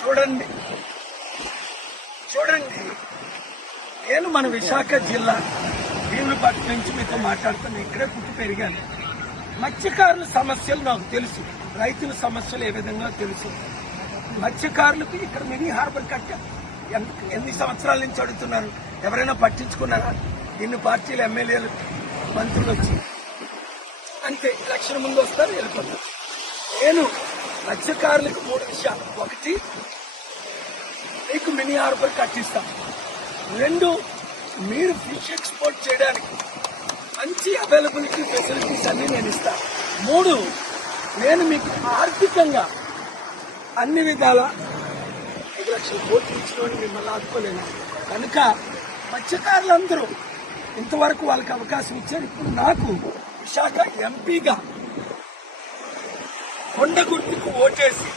చూడండి చూడండి నేను మన విశాఖ జిల్లా భీములపట్నం నుంచి మీతో మాట్లాడుతాను ఇక్కడే పుట్టి పెరిగాను మత్స్యకారుల సమస్యలు నాకు తెలుసు రైతుల సమస్యలు ఏ విధంగా తెలుసు మత్స్యకారులకు ఇక్కడ మినీ హార్బర్ కట్ట ఎన్ని సంవత్సరాల నుంచి అడుగుతున్నారు ఎవరైనా పట్టించుకున్నారా ఇన్ని పార్టీలు ఎమ్మెల్యేలు మంత్రులు వచ్చి అంతే ఎలక్షన్ ముందు వస్తారు వెళ్ళిపోతారు నేను మత్స్యకారులకు మూడు విషయాలు ఒకటి మీకు మినీ హార్బర్ కట్టిస్తాం రెండు మీరు ఫిష్ ఎక్స్పోర్ట్ చేయడానికి మంచి అవైలబిలిటీ ఫెసిలిటీస్ అన్ని నేను ఇస్తాను మూడు నేను మీకు ఆర్థికంగా అన్ని విధాల ఐదు లక్షల కోట్లు ఇచ్చిన మిమ్మల్ని ఆదుకోలేము కనుక మత్స్యకారులందరూ ఇంతవరకు వాళ్ళకి అవకాశం ఇచ్చారు ఇప్పుడు నాకు విశాఖ ఎంపీగా కొండ గుర్తుకు ఓటేసి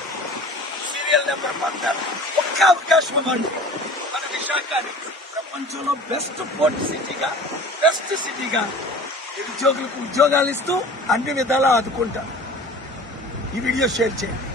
సీరియల్ నెంబర్ పంపారు ఒక్క అవకాశం ఇవ్వండి మన విశాఖని ప్రపంచంలో బెస్ట్ పోర్ట్ సిటీగా బెస్ట్ సిటీగా నిరుద్యోగులకు ఉద్యోగాలు ఇస్తూ అన్ని విధాలా ఆదుకుంటారు ఈ వీడియో షేర్ చేయండి